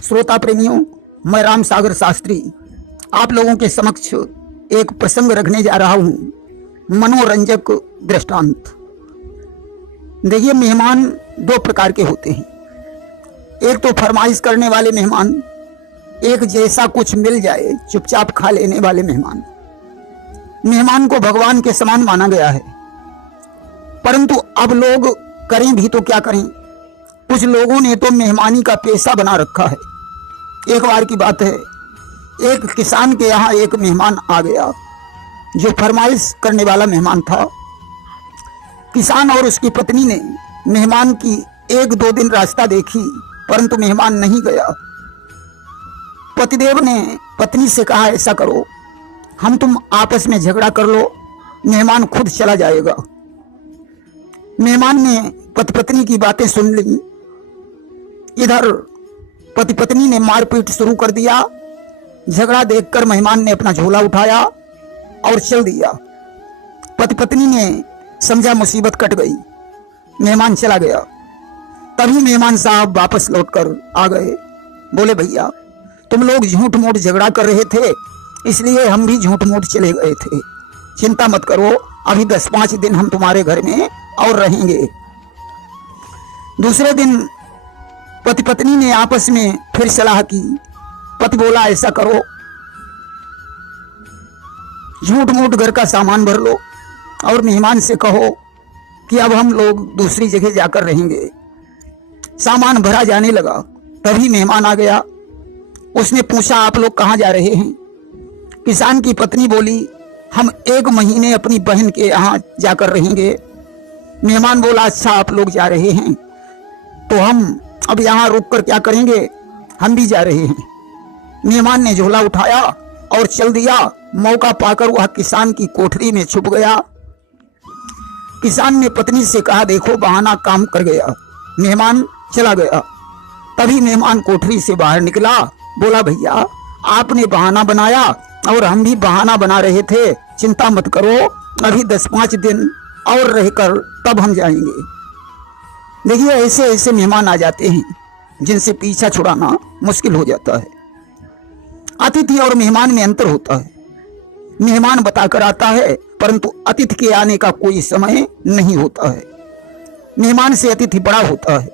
श्रोता प्रेमियों, मैं राम सागर शास्त्री आप लोगों के समक्ष एक प्रसंग रखने जा रहा हूं, मनोरंजक दृष्टांत। देखिए, मेहमान दो प्रकार के होते हैं। एक तो फरमाइश करने वाले मेहमान, एक जैसा कुछ मिल जाए चुपचाप खा लेने वाले मेहमान। मेहमान को भगवान के समान माना गया है, परंतु अब लोग करें भी तो क्या करें। कुछ लोगों ने तो मेहमानी का पेशा बना रखा है। एक बार की बात है, एक किसान के यहाँ एक मेहमान आ गया जो फरमाइश करने वाला मेहमान था। किसान और उसकी पत्नी ने मेहमान की 1-2 दिन रास्ता देखी, परंतु मेहमान नहीं गया। पतिदेव ने पत्नी से कहा, ऐसा करो, हम तुम आपस में झगड़ा कर लो, मेहमान खुद चला जाएगा। मेहमान ने पति पत्नी की बातें सुन ली। इधर पति पत्नी ने मारपीट शुरू कर दिया। झगड़ा देखकर मेहमान ने अपना झोला उठाया और चल दिया। पति पत्नी ने समझा मुसीबत कट गई, मेहमान चला गया। तभी मेहमान साहब वापस लौटकर आ गए। बोले, भैया तुम लोग झूठ मूठ झगड़ा कर रहे थे, इसलिए हम भी झूठ मूठ चले गए थे। चिंता मत करो, अभी 10-5 दिन हम तुम्हारे घर में और रहेंगे। दूसरे दिन पति पत्नी ने आपस में फिर सलाह की। पति बोला, ऐसा करो, झूठ मूठ घर का सामान भर लो और मेहमान से कहो कि अब हम लोग दूसरी जगह जाकर रहेंगे। सामान भरा जाने लगा, तभी मेहमान आ गया। उसने पूछा, आप लोग कहाँ जा रहे हैं? किसान की पत्नी बोली, हम 1 महीने अपनी बहन के यहाँ जाकर रहेंगे। मेहमान बोला, अच्छा आप लोग जा रहे हैं तो हम अब यहाँ रुक कर क्या करेंगे, हम भी जा रहे हैं। मेहमान ने झोला उठाया और चल दिया। मौका पाकर वह किसान की कोठरी में छुप गया। किसान ने पत्नी से कहा, देखो बहाना काम कर गया, मेहमान चला गया। तभी मेहमान कोठरी से बाहर निकला। बोला, भैया आपने बहाना बनाया और हम भी बहाना बना रहे थे, चिंता मत करो, अभी 10-5 दिन और रहकर तब हम जाएंगे। देखिए, ऐसे ऐसे मेहमान आ जाते हैं जिनसे पीछा छुड़ाना मुश्किल हो जाता है। अतिथि और मेहमान में अंतर होता है। मेहमान बताकर आता है, परंतु अतिथि के आने का कोई समय नहीं होता है। मेहमान से अतिथि बड़ा होता है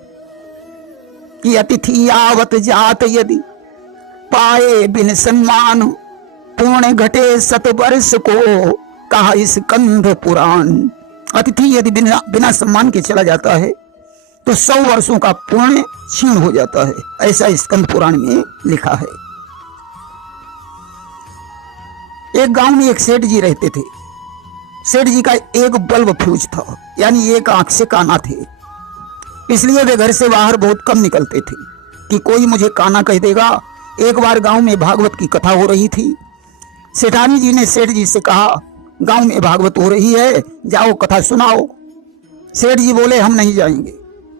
कि अतिथि आवत जात यदि पाए बिन सम्मान, पूर्ण घटे 100 वर्ष को कहा स्कंध पुराण। अतिथि यदि बिना सम्मान के चला जाता है तो 100 वर्षों का पुण्य क्षीण हो जाता है, ऐसा स्कंद पुराण में लिखा है। एक गांव में एक सेठ जी रहते थे। सेठ जी का एक बल्ब फ्यूज था, यानी एक आंख से काना थे। इसलिए वे घर से बाहर बहुत कम निकलते थे कि कोई मुझे काना कह देगा। एक बार गांव में भागवत की कथा हो रही थी। सेठानी जी ने सेठ जी से कहा, गांव में भागवत हो रही है, जाओ कथा सुनाओ। सेठ जी बोले, हम नहीं जाएंगे,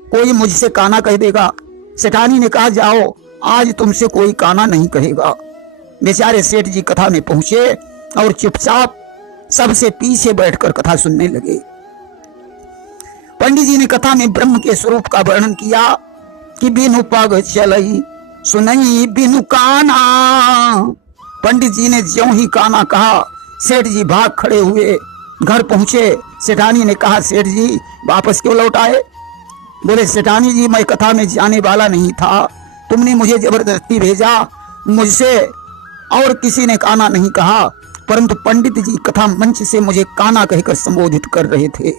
कोई मुझसे काना कह देगा। सेठानी ने कहा, जाओ, आज तुमसे कोई काना नहीं कहेगा। बेचारे सेठ जी कथा में पहुंचे और चुपचाप सबसे पीछे बैठकर कथा सुनने लगे। पंडित जी ने कथा में ब्रह्म के स्वरूप का वर्णन किया कि बिनु पग चलई सुनई बिनु काना। पंडित जी ने ज्यों ही काना कहा, सेठ जी भाग खड़े हुए, घर पहुंचे। सेठानी ने कहा, सेठ जी वापस क्यों लौट आए? बोले, सेठानी जी मैं कथा में जाने वाला नहीं था, तुमने मुझे जबरदस्ती भेजा। मुझसे और किसी ने काना नहीं कहा, परंतु पंडित जी कथा मंच से मुझे काना कहकर संबोधित कर रहे थे।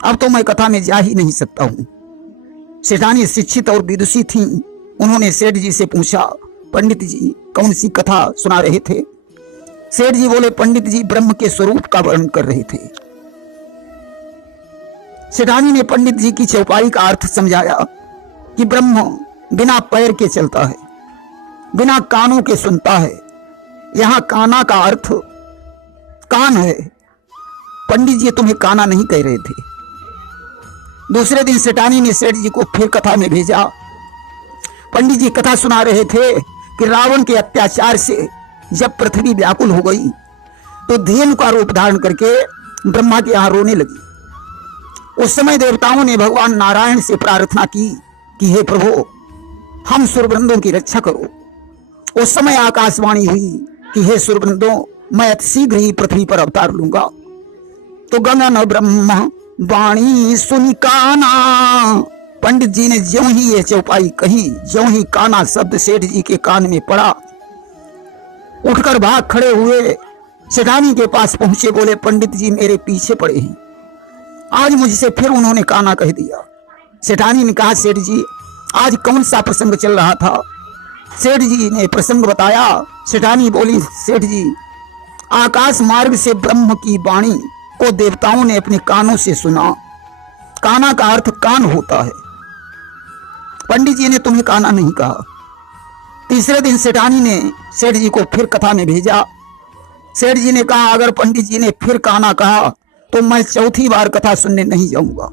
अब तो मैं कथा में जा ही नहीं सकता हूं। सेठानी शिक्षित और विदुषी थी। उन्होंने सेठ जी से पूछा, पंडित जी कौन सी कथा सुना रहे थे? सेठ जी बोले, पंडित जी ब्रह्म के स्वरूप का वर्णन कर रहे थे। सेठानी ने पंडित जी की चौपाई का अर्थ समझाया कि ब्रह्म बिना पैर के चलता है, बिना कानों के सुनता है। यहां काना का अर्थ कान है। पंडित जी तुम्हें काना नहीं कह रहे थे। दूसरे दिन सेठानी ने सेठ जी को फिर कथा में भेजा। पंडित जी कथा सुना रहे थे कि रावण के अत्याचार से जब पृथ्वी व्याकुल हो गई तो धेनु का रूप धारण करके ब्रह्मा के यहां रोने लगी। उस समय देवताओं ने भगवान नारायण से प्रार्थना की कि हे प्रभु, हम सुरवृंदों की रक्षा करो। उस समय आकाशवाणी हुई कि हे सुरवृंदों, मैं अति शीघ्र ही पृथ्वी पर अवतार लूंगा। तो गगन ब्रह्म वाणी सुनी काना। पंडित जी ने ज्यों ही ये चौपाई कही, ज्यों ही काना शब्द सेठ जी के कान में पड़ा, उठकर भाग खड़े हुए, सेठानी के पास पहुंचे, बोले पंडित जी मेरे पीछे पड़े हैं। आज मुझसे फिर उन्होंने काना कह दिया। सेठानी ने कहा सेठ जी आज कौन सा प्रसंग चल रहा था? सेठ जी ने प्रसंग बताया। सेठानी बोली सेठ जी आकाश मार्ग से ब्रह्म की वाणी को देवताओं ने अपने कानों से सुना। काना का अर्थ कान होता है। पंडित जी ने तुम्हें काना नहीं कहा। तीसरे दिन सेठानी ने सेठ जी को फिर कथा में भेजा। सेठ जी ने कहा अगर पंडित जी ने फिर काना कहा तो मैं चौथी बार कथा सुनने नहीं जाऊंगा।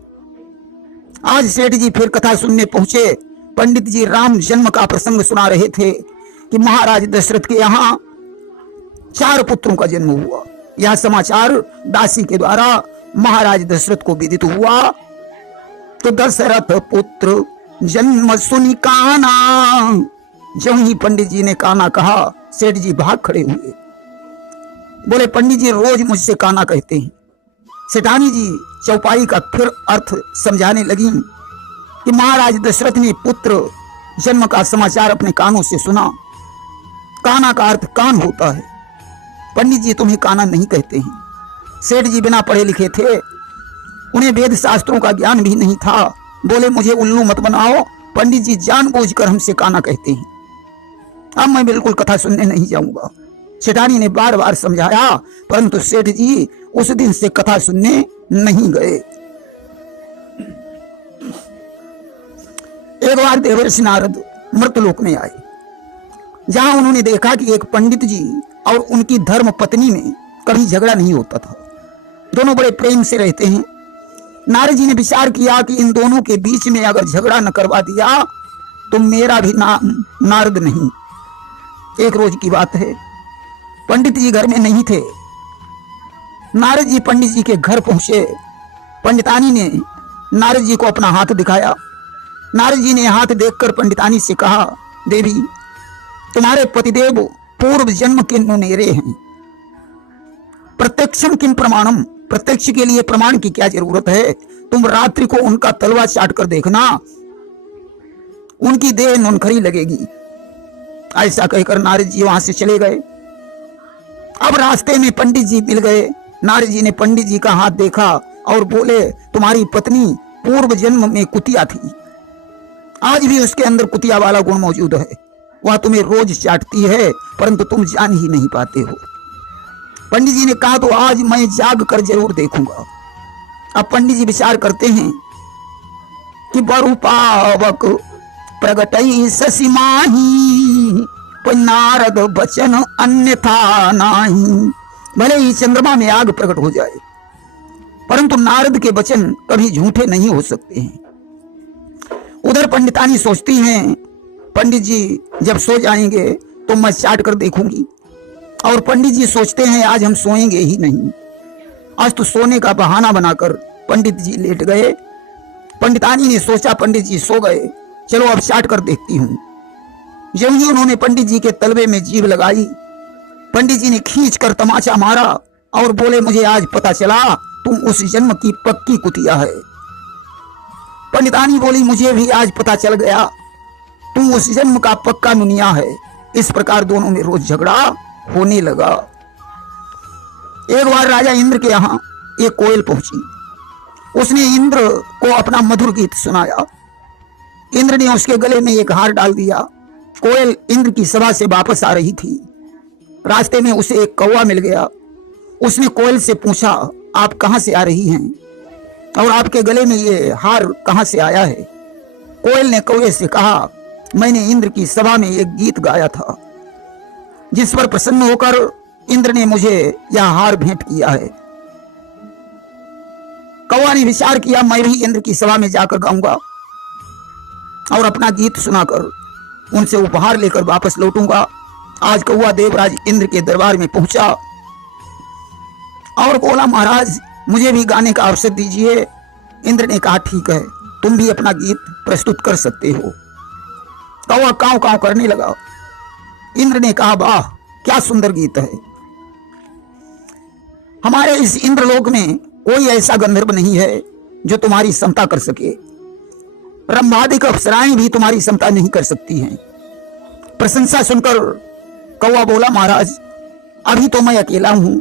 आज सेठ जी फिर कथा सुनने पहुंचे। पंडित जी राम जन्म का प्रसंग सुना रहे थे कि महाराज दशरथ के यहाँ 4 पुत्रों का जन्म हुआ। यह समाचार दासी के द्वारा महाराज दशरथ को विदित हुआ। तो दशरथ पुत्र जन्म सुनी काना। जब ही पंडित जी ने काना कहा सेठ जी भाग खड़े हुए, बोले पंडित जी रोज मुझसे काना कहते हैं। सेठानी जी चौपाई का फिर अर्थ समझाने लगी कि महाराज दशरथ ने पुत्र जन्म का समाचार अपने कानों से सुना। काना का अर्थ कान होता है। पंडित जी तुम्हें काना नहीं कहते हैं। सेठ जी बिना पढ़े लिखे थे, उन्हें वेद शास्त्रों का ज्ञान भी नहीं था। बोले मुझे उल्लू मत बनाओ, पंडित जी जानबूझकर हमसे काना कहते हैं। अब मैं बिल्कुल कथा सुनने नहीं जाऊंगा। सेठानी ने बार बार समझाया, परंतु सेठ जी उस दिन से कथा सुनने नहीं गए। एक बार देवर्षि नारद मृतलोक में आए, जहां उन्होंने देखा कि एक पंडित जी और उनकी धर्म पत्नी में कभी झगड़ा नहीं होता था। दोनों बड़े प्रेम से रहते हैं। नारद जी ने विचार किया कि इन दोनों के बीच में अगर झगड़ा न करवा दिया तो मेरा भी नाम नारद नहीं। एक रोज की बात है, पंडित जी घर में नहीं थे। नारद जी पंडित जी के घर पहुंचे। पंडितानी ने नारद जी को अपना हाथ दिखाया। नारद जी ने हाथ देखकर पंडितानी से कहा देवी तुम्हारे पतिदेव पूर्व जन्म के नुनेरे हैं। प्रत्यक्षम किम प्रमाणम, प्रत्यक्ष के लिए प्रमाण की क्या जरूरत है? तुम रात्रि को उनका तलवा चाट कर देखना, उनकी देह नुनखरी लगेगी। ऐसा कहकर नारद जी वहां से चले गए। अब रास्ते में पंडित जी मिल गए। नारद जी ने पंडित जी का हाथ देखा और बोले तुम्हारी पत्नी पूर्व जन्म में कुतिया थी, आज भी उसके अंदर कुतिया वाला गुण मौजूद है। वह तुम्हें रोज चाटती है परंतु तुम जान ही नहीं पाते हो। पंडित जी ने कहा तो आज मैं जाग कर जरूर देखूंगा। अब पंडित जी विचार करते हैं कि बरु पावक प्रगटई शशि माही, नारद बचन अन्यथा नाही। भले ही चंद्रमा में आग प्रकट हो जाए परंतु नारद के वचन कभी झूठे नहीं हो सकते हैं। उधर पंडितानी सोचती हैं पंडित जी जब सो जाएंगे तो मैं चाट कर देखूंगी, और पंडित जी सोचते हैं आज हम सोएंगे ही नहीं। आज तो सोने का बहाना बनाकर पंडित जी लेट गए। पंडितानी ने सोचा पंडित जी सो गए, चलो अब चाट कर देखती हूं। जब ही उन्होंने पंडित जी के तलवे में जीभ लगाई, पंडित जी ने खींच कर तमाचा मारा और बोले मुझे आज पता चला तुम उस जन्म की पक्की कुतिया है। पंडितानी बोली मुझे भी आज पता चल गया तुम उस जन्म का पक्का नुनिया है। इस प्रकार दोनों में रोज झगड़ा होने लगा। एक बार राजा इंद्र के यहाँ एक कोयल पहुंची। उसने इंद्र को अपना मधुर गीत सुनाया। इंद्र ने उसके गले में एक हार डाल दिया। कोयल इंद्र की सभा से वापस आ रही थी। रास्ते में उसे एक कौवा मिल गया। उसने कोयल से पूछा आप कहां से आ रही हैं और आपके गले में ये हार कहां से आया है? कोयल ने कौवे से कहा मैंने इंद्र की सभा में एक गीत गाया था जिस पर प्रसन्न होकर इंद्र ने मुझे यह हार भेंट किया है। कौवा ने विचार किया मैं भी इंद्र की सभा में जाकर गाऊंगा और अपना गीत सुनाकर उनसे उपहार लेकर वापस लौटूंगा। आज कौवा देवराज इंद्र के दरबार में पहुंचा और बोला महाराज मुझे भी गाने का अवसर दीजिए। इंद्र ने कहा ठीक है तुम भी अपना गीत प्रस्तुत कर सकते हो। कौवा कांव कांव करने लगा। इंद्र ने कहा, वाह क्या सुंदर गीत है। हमारे इस इंद्रलोक में कोई ऐसा गंधर्व नहीं है जो तुम्हारी समता कर सके। ब्रह्मादिक अप्सराएं भी तुम्हारी समता नहीं कर सकती हैं। प्रशंसा सुनकर कौवा बोला, महाराज अभी तो मैं अकेला हूं,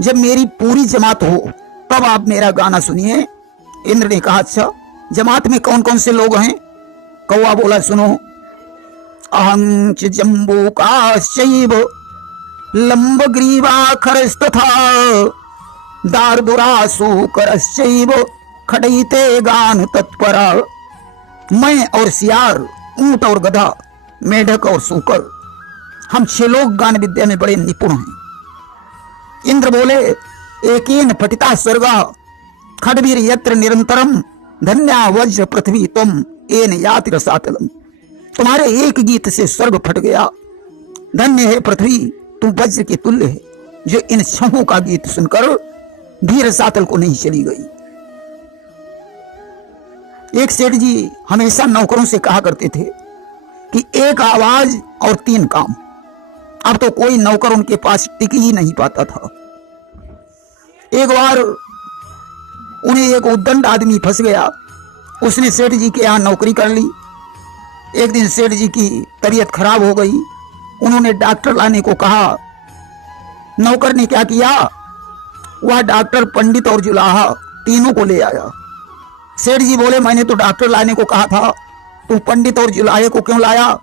जब मेरी पूरी जमात हो तब आप मेरा गाना सुनिए। इंद्र ने कहा, अच्छा जमात में कौन कौन से लोग हैं? कौवा बोला, सुनो। अहं च जम्बूकाश्चैव लंबग्रीवाखरस्तथा दार्दुरासूकरश्चैव खडैते गान तत्परा। मैं और सियार, ऊंट और गधा, मेढक और सूकर, हम 6 लोग गान विद्या में बड़े निपुण हैं। इंद्र बोले, एकेन पठिता स्वर्गा खड्वीर यत्र निरंतरम धन्या वज्र पृथ्वी तुम एन याति रसातलम। तुम्हारे एक गीत से स्वर्ग फट गया। धन्य है पृथ्वी, तुम वज्र के तुल्य है, जो इन 6 का गीत सुनकर भी रसातल को नहीं चली गई। एक सेठ जी हमेशा नौकरों से कहा करते थे कि एक आवाज और 3 काम। अब तो कोई नौकर उनके पास टिक ही नहीं पाता था। एक बार उन्हें एक उद्दंड आदमी फंस गया। उसने सेठ जी के यहाँ नौकरी कर ली। एक दिन सेठ जी की तबीयत खराब हो गई। उन्होंने डॉक्टर लाने को कहा। नौकर ने क्या किया, वह डॉक्टर, पंडित और जुलाहा तीनों को ले आया। सेठ जी बोले, मैंने तो डॉक्टर लाने को कहा था, तू पंडित और जुलाहे को क्यों लाया?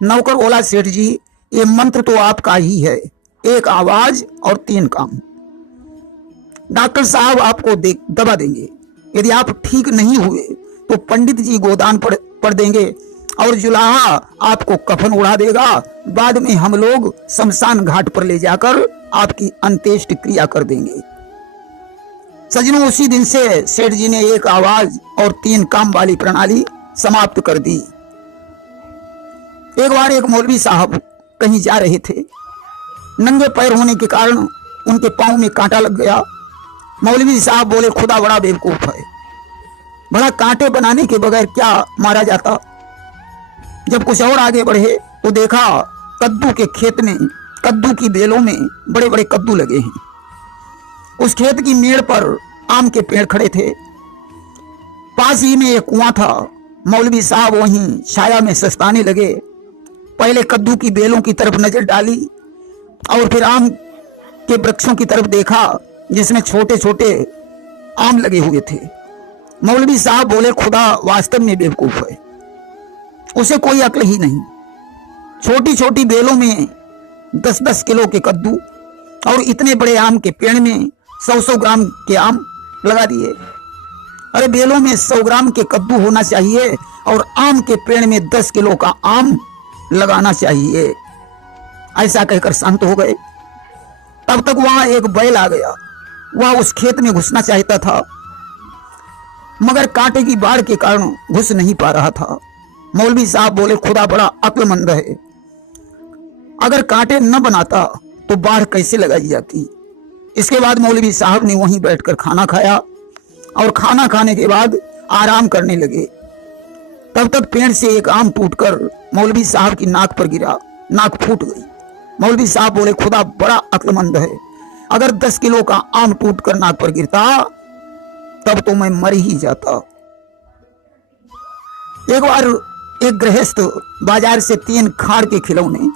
नौकर बोला, सेठ जी ये मंत्र तो आपका ही है, एक आवाज और 3 काम। डॉक्टर साहब आपको दवा देंगे, यदि आप ठीक नहीं हुए तो पंडित जी गोदान पड़ देंगे और जुलाहा आपको कफन उड़ा देगा। बाद में हम लोग शमशान घाट पर ले जाकर आपकी अंत्येष्टि क्रिया कर देंगे। सजनों, उसी दिन से सेठ जी ने एक आवाज और 3 काम वाली प्रणाली समाप्त कर दी। एक बार एक मौलवी साहब कहीं जा रहे थे। नंगे पैर होने के कारण उनके पांव में कांटा लग गया। मौलवी साहब बोले, खुदा बड़ा बेवकूफ है, बड़ा कांटे बनाने के बगैर क्या मारा जाता। जब कुछ और आगे बढ़े तो देखा कद्दू के खेत में, कद्दू की बेलों में बड़े बड़े कद्दू लगे हैं। उस खेत की मेड़ पर आम के पेड़ खड़े थे। पास ही में एक कुआं था। मौलवी साहब वहीं छाया में सस्ताने लगे। पहले कद्दू की बेलों की तरफ नजर डाली और फिर आम के वृक्षों की तरफ देखा जिसमें छोटे छोटे आम लगे हुए थे। मौलवी साहब बोले, खुदा वास्तव में बेवकूफ है, उसे कोई अक्ल ही नहीं। छोटी छोटी बेलों में 10-10 किलो के कद्दू और इतने बड़े आम के पेड़ में 100-100 ग्राम के आम लगा दिए। अरे बेलों में 100 ग्राम के कद्दू होना चाहिए और आम के पेड़ में 10 किलो का आम लगाना चाहिए। ऐसा कहकर शांत हो गए। तब तक वहां एक बैल आ गया। वह उस खेत में घुसना चाहता था मगर कांटे की बाढ़ के कारण घुस नहीं पा रहा था। मौलवी साहब बोले, खुदा बड़ा अक्लमंद है, अगर कांटे न बनाता तो बाढ़ कैसे लगाई जाती। इसके बाद मौलवी साहब ने वहीं बैठकर खाना खाया और खाना खाने के बाद आराम करने लगे। तब तक पेड़ से एक आम टूटकर मौलवी साहब की नाक पर गिरा। नाक फूट गई। मौलवी साहब बोले, खुदा बड़ा अक्लमंद है, अगर 10 किलो का आम टूटकर नाक पर गिरता तब तो मैं मर ही जाता। एक बार एक गृहस्थ बाजार से 3 खाड़ के खिलौने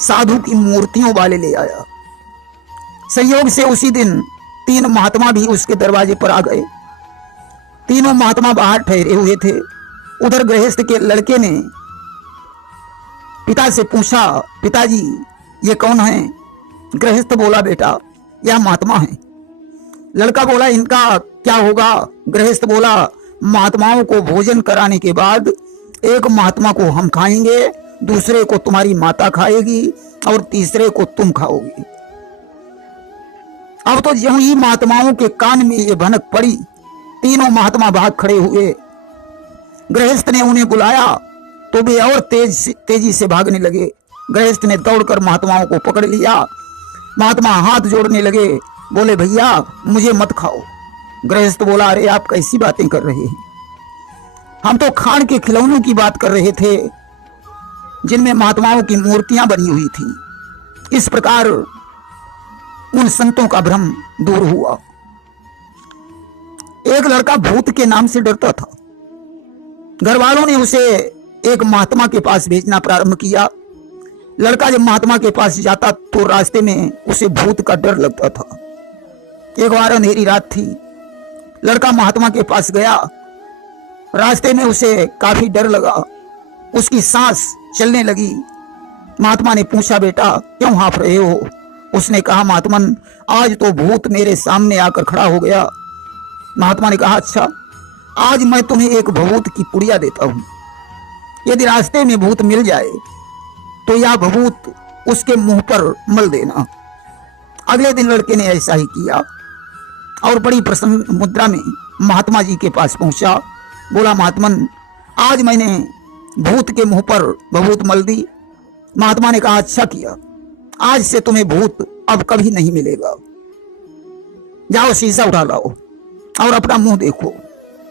साधु की मूर्तियों वाले ले आया। संयोग से उसी दिन 3 महात्मा भी उसके दरवाजे पर आ गए। तीनों महात्मा बाहर ठहरे हुए थे। उधर गृहस्थ के लड़के ने पिता से पूछा, पिताजी ये कौन है? गृहस्थ बोला, बेटा यह महात्मा है। लड़का बोला, इनका क्या होगा? गृहस्थ बोला, महात्माओं को भोजन कराने के बाद एक महात्मा को हम खाएंगे, दूसरे को तुम्हारी माता खाएगी और तीसरे को तुम खाओगी। अब तो ज्यों ही महात्माओं के कान में ये भनक पड़ी, तीनों महात्मा भाग खड़े हुए। गृहस्थ ने उन्हें बुलाया तो वे और तेजी से भागने लगे। गृहस्थ ने दौड़कर महात्माओं को पकड़ लिया। महात्मा हाथ जोड़ने लगे, बोले, भैया मुझे मत खाओ। गृहस्थ बोला, अरे आप कैसी बातें कर रहे हैं, हम तो खाड़ के खिलौनों की बात कर रहे थे। जिनमें महात्माओं की मूर्तियां बनी हुई थी। इस प्रकार उन संतों का भ्रम दूर हुआ। एक लड़का भूत के नाम से डरता था। घर वालों ने उसे एक महात्मा के पास भेजना प्रारंभ किया। लड़का जब महात्मा के पास जाता तो रास्ते में उसे भूत का डर लगता था। एक बार अंधेरी रात थी, लड़का महात्मा के पास गया। रास्ते में उसे काफी डर लगा, उसकी सांस चलने लगी। महात्मा ने पूछा, बेटा क्यों हाँफ रहे हो? उसने कहा, महात्मन आज तो भूत मेरे सामने आकर खड़ा हो गया। महात्मा ने कहा, अच्छा आज मैं तुम्हें एक भभूत की पुड़िया देता हूं। यदि रास्ते में भूत मिल जाए तो यह भभूत उसके मुंह पर मल देना। अगले दिन लड़के ने ऐसा ही किया और बड़ी प्रसन्न मुद्रा में महात्मा जी के पास पहुंचा। बोला, महात्मन आज मैंने भूत के मुंह पर भभूत मल दी। महात्मा ने कहा, अच्छा किया, आज से तुम्हें भूत अब कभी नहीं मिलेगा। जाओ शीशा उठा लाओ और अपना मुंह देखो।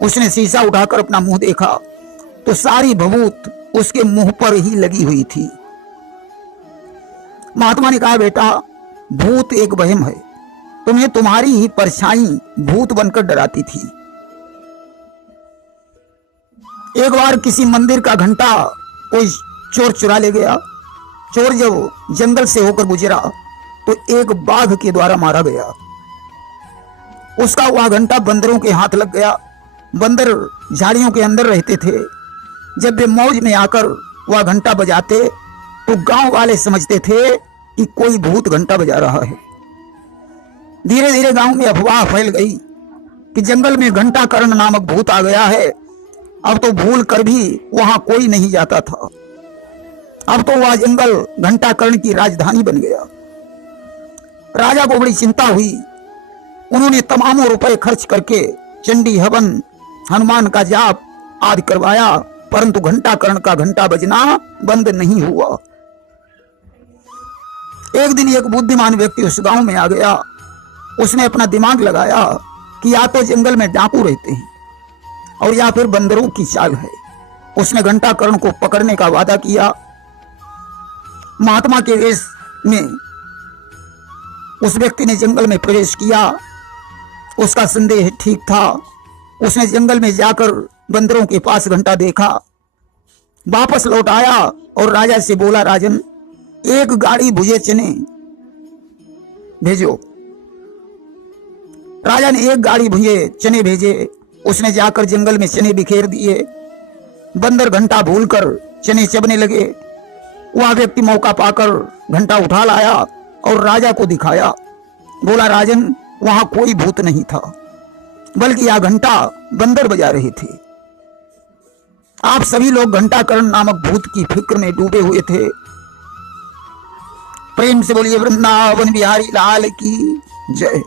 उसने शीशा उठाकर अपना मुंह देखा तो सारी भभूत उसके मुंह पर ही लगी हुई थी। महात्मा ने कहा, बेटा भूत एक वहम है, तुम्हें तुम्हारी ही परछाई भूत बनकर डराती थी। एक बार किसी मंदिर का घंटा कोई चोर चुरा ले गया। चोर जब जंगल से होकर गुजरा तो एक बाघ के द्वारा मारा गया। उसका वह घंटा बंदरों के हाथ लग गया। बंदर झाड़ियों के अंदर रहते थे। जब वे मौज में आकर वह घंटा बजाते तो गांव वाले समझते थे कि कोई भूत घंटा बजा रहा है। धीरे धीरे गांव में अफवाह फैल गई कि जंगल में घंटा कर्ण नामक भूत आ गया है। अब तो भूल कर भी वहां कोई नहीं जाता था। अब तो वह जंगल घंटा कर्ण की राजधानी बन गया। राजा को बड़ी चिंता हुई। उन्होंने तमामों रुपए खर्च करके चंडी हवन, हनुमान का जाप आदि करवाया, परंतु घंटा कर्ण का घंटा बजना बंद नहीं हुआ। एक दिन एक बुद्धिमान व्यक्ति उस गांव में आ गया। उसने अपना दिमाग लगाया कि या तो जंगल में डाकू रहते हैं और या फिर बंदरों की चाल है। उसने घंटा कर्ण को पकड़ने का वादा किया। महात्मा के वेश में उस व्यक्ति ने जंगल में प्रवेश किया। उसका संदेह ठीक था। उसने जंगल में जाकर बंदरों के पास घंटा देखा, वापस लौट आया और राजा से बोला, राजन एक गाड़ी भुजे चने भेजो। राजा ने एक गाड़ी भुजे चने भेजे। उसने जाकर जंगल में चने बिखेर दिए। बंदर घंटा भूलकर चने चबने लगे। वह व्यक्ति मौका पाकर घंटा उठा लाया और राजा को दिखाया। बोला, राजन वहां कोई भूत नहीं था, बल्कि यह घंटा बंदर बजा रहे थे। आप सभी लोग घंटा कर्ण नामक भूत की फिक्र में डूबे हुए थे। प्रेम से बोलिए वृंदावन बिहारी लाल की जय।